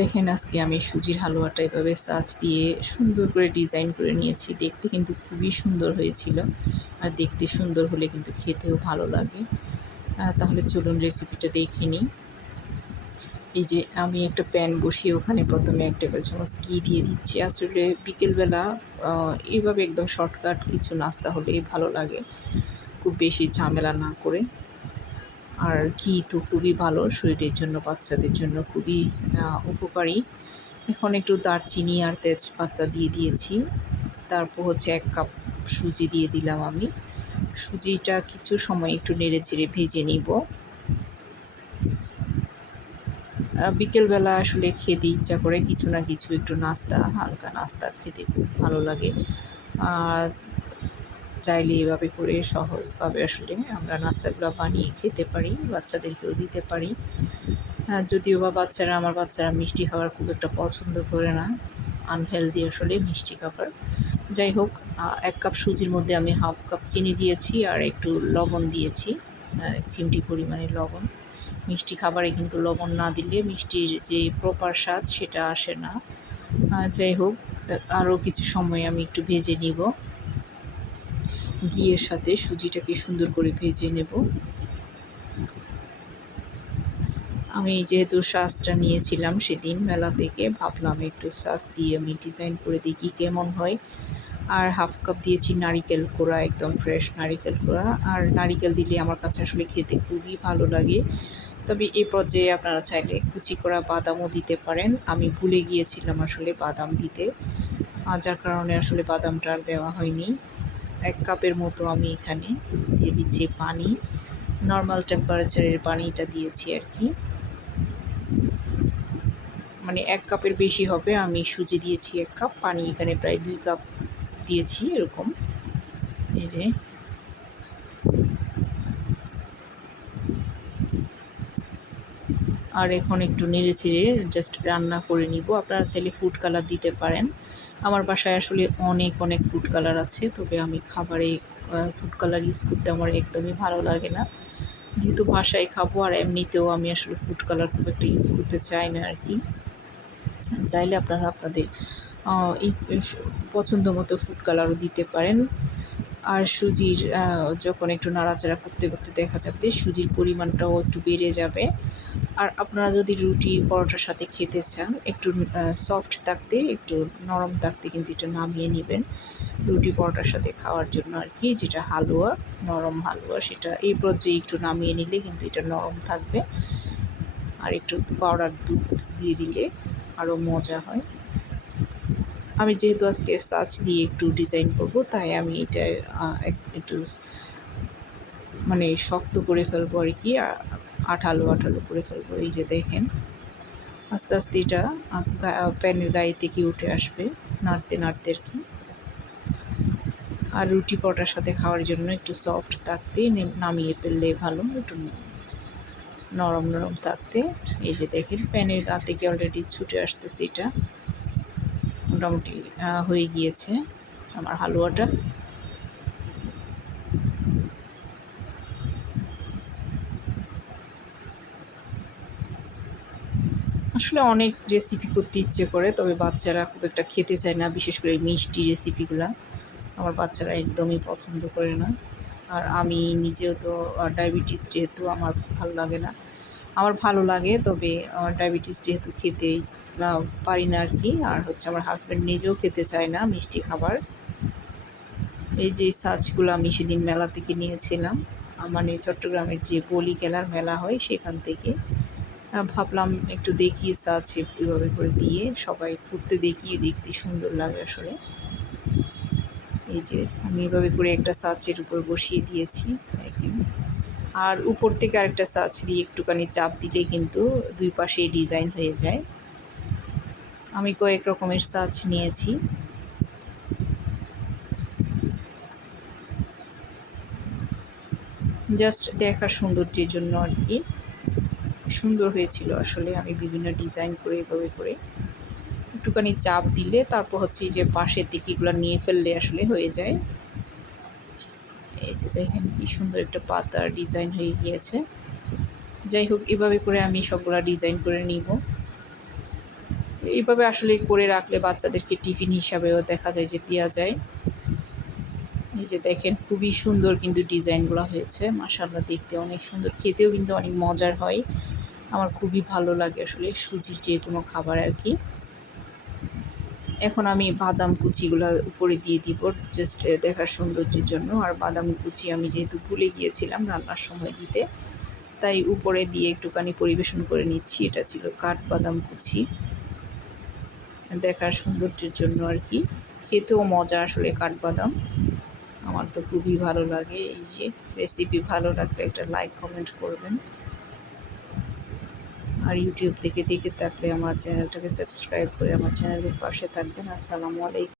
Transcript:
দেখেন আজকে আমি সুজির হালুয়াটা এভাবে সাজ দিয়ে সুন্দর করে ডিজাইন করে নিয়েছি। দেখতে কিন্তু খুবই সুন্দর হয়েছিল আর দেখতে সুন্দর হলে কিন্তু খেতেও ভালো লাগে। তাহলে চলুন রেসিপিটা দেখে নিই। এই যে আমি একটা প্যান বসিয়ে ওখানে প্রথমে এক টেবিল চামচ ঘি দিয়ে দিচ্ছি। আসলে বিকেলবেলা এইভাবে একদম শর্টকাট কিছু নাস্তা হলেই ভালো লাগে। খুব বেশি ঝামেলা না করে। আর ঘি তো খুবই ভালো, শরীরের জন্য, বাচ্চাদের জন্য খুবই উপকারী। এখন একটু দারচিনি আর তেজপাতা দিয়ে দিয়েছি। তারপর হচ্ছে এক কাপ সুজি দিয়ে দিলাম আমি। সুজিটা কিছু সময় একটু নেড়ে চেড়ে ভেজে নিব। বিকেলবেলা আসলে খেতে ইচ্ছা করে কিছু না কিছু একটু নাস্তা, হালকা নাস্তা খেতে খুব ভালো লাগে। আর চাইলে এভাবে করে সহজভাবে আসলে আমরা নাস্তাগুলো বানিয়ে খেতে পারি, বাচ্চাদেরকেও দিতে পারি। যদিও বা বাচ্চারা, আমার বাচ্চারা মিষ্টি খাবার খুব একটা পছন্দ করে না আনহেলদি আসলে মিষ্টি খাবার। যাই হোক এক কাপ সুজির মধ্যে আমি হাফ কাপ চিনি দিয়েছি আর একটু লবণ দিয়েছি চিমটি পরিমাণে লবণ। মিষ্টি খাবারে কিন্তু লবণ না দিলে মিষ্টির যে প্রপার স্বাদ সেটা আসে না। যাই হোক আরও কিছু সময় আমি একটু ভেজে নিব। ঘিয়ের সাথে সুজিটাকে সুন্দর করে ভেজে নেব। আমি যেহেতু সাজটা নিয়েছিলাম সেদিন মেলা থেকে, ভাবলাম একটু সাজ দিয়ে আমি ডিজাইন করে দেখি কেমন হয়। আর হাফ কাপ দিয়েছি নারিকেল কোড়া, একদম ফ্রেশ নারিকেল কোড়া। আর নারিকেল দিলে আমার কাছে আসলে খেতে খুবই ভালো লাগে। তবে এই পর্যায়ে আপনারা চাইলে কুচি করা বাদামও দিতে পারেন। আমি ভুলে গিয়েছিলাম আসলে বাদাম দিতে। যার কারণে আসলে বাদামটা আর দেওয়া হয়নি। এক কাপের মতো আমি এখানে দিয়ে দিচ্ছি পানি। নর্মাল টেম্পারেচারের পানিটা দিয়েছি আর কি। মানে এক কাপের বেশি হবে, আমি সুজি দিয়েছি এক কাপ, পানি এখানে প্রায় দুই কাপ দিয়েছি এরকম। এই যে। আর এখন একটু নেড়ে চেড়ে জাস্ট রান্না করে নিব। আপনারা চাইলে ফুড কালার দিতে পারেন। আমার বাসায় আসলে অনেক অনেক ফুড কালার আছে, তবে আমি খাবারে ফুড কালার ইউজ করতে আমার একদমই ভালো লাগে না। যেহেতু বাসায় খাব আর এমনিতেও আমি আসলে ফুড কালার খুব একটা ইউজ করতে চাই না আর কি। চাইলে আপনারা আপনাদের পছন্দ মতো ফুড কালারও দিতে পারেন। আর সুজির যখন একটু নাড়াচাড়া করতে করতে দেখা যাবে, সুজির পরিমাণটাও একটু বেড়ে যাবে। আর আপনারা যদি রুটি, পরোটার সাথে খেতে চান, একটু সফট থাকতে, একটু নরম থাকতে কিন্তু এটা নামিয়ে নেবেন। রুটি, পরোটার সাথে খাওয়ার জন্য আর কি, যেটা হালুয়া, নরম হালুয়া, সেটা এই পর্যায়ে একটু নামিয়ে নিলে কিন্তু এটা নরম থাকবে। আর একটু পাউডার দুধ দিয়ে দিলে আরও মজা হয়। আমি যেহেতু আজকে সাচ দিয়ে একটু ডিজাইন করব, তাই আমি এটা একটু মানে শক্ত করে ফেলব আর কি আঠালো আঠালো করে ফেলব। এই যে দেখেন, আস্তে আস্তে এটা প্যানের গায়ে থেকে উঠে আসবে, নাড়তে নাড়তে আর কি। আর রুটি পরোটার সাথে খাওয়ার জন্য একটু সফট থাকতে নামিয়ে ফেললে ভালো, একটু নরম নরম থাকতে এই যে দেখেন, প্যানের গা থেকে অলরেডি ছুটে আসতেছে এটা। মোটামুটি হয়ে গিয়েছে আমার হালুয়াটা। আসলে অনেক রেসিপি করতে ইচ্ছে করে, তবে বাচ্চারা খুব একটা খেতে চায় না, বিশেষ করে মিষ্টি রেসিপিগুলা আমার বাচ্চারা একদমই পছন্দ করে না। আর আমি নিজেও তো ডায়াবেটিস যেহেতু আমার ভালো লাগে না। আমার ভালো লাগে, তবে ডায়াবেটিস যেহেতু খেতে পারি না আর কি আর হচ্ছে আমার হাজব্যান্ড নিজেও খেতে চায় না মিষ্টি খাবার। এই যে সাজগুলো আমি সেদিন মেলা থেকে নিয়েছিলাম। মানে চট্টগ্রামের যে বলি খেলার মেলা হয় সেখান থেকে। ভাবলাম একটু দেখি সাজ এভাবে করে দিয়ে সবাই করতে দেখি দেখতে সুন্দর লাগে আসলে। এই যে আমি এভাবে করে একটা সাচের উপর বসিয়ে দিয়েছি, দেখেন। আর উপর থেকে আরেকটা সাচ দিয়ে একটুখানি চাপ দিলে কিন্তু দুই পাশে ডিজাইন হয়ে যায়। আমি কয়েক রকমের সাচ নিয়েছি। জাস্ট দেখার সৌন্দর্যের জন্য আর কি। সুন্দর হয়েছিল আসলে আমি বিভিন্ন ডিজাইন করে এভাবে করে। একটুখানি চাপ দিলে তারপর হচ্ছে যে পাশের দিকেগুলো নিয়ে ফেললে আসলে হয়ে যায়। এই যে দেখেন কি সুন্দর একটা পাতার ডিজাইন হয়ে গিয়েছে। যাই হোক, এভাবে করে আমি সবগুলা ডিজাইন করে নিব। এইভাবে আসলে করে রাখলে বাচ্চাদেরকে টিফিন হিসাবেও দেখা যায় যে দেওয়া যায়। এই যে দেখেন, খুবই সুন্দর কিন্তু ডিজাইনগুলো হয়েছে। মাসাল্লাহ দেখতে অনেক সুন্দর। খেতেও কিন্তু অনেক মজার হয়। আমার খুবই ভালো লাগে আসলে সুজির যে কোনো খাবার আর কি। এখন আমি বাদাম কুচিগুলো উপরে দিয়ে দিব জাস্ট দেখার সৌন্দর্যের জন্য। আর বাদাম কুচি আমি যেহেতু ভুলে গিয়েছিলাম রান্নার সময় দিতে, তাই উপরে দিয়ে একটুখানি পরিবেশন করে নিচ্ছি। এটা ছিল কাঠবাদাম কুচি। দেখার সৌন্দর্যের জন্য আর কি। খেতেও মজা আসলে কাঠবাদাম আমার তো খুবই ভালো লাগে। এই যে রেসিপি ভালো লাগলে একটা লাইক কমেন্ট করবেন। আর ইউটিউব থেকে দেখে থাকলে আমার চ্যানেলটাকে সাবস্ক্রাইব করে আমার চ্যানেলের পাশে থাকবেন। আসসালামু আলাইকুম।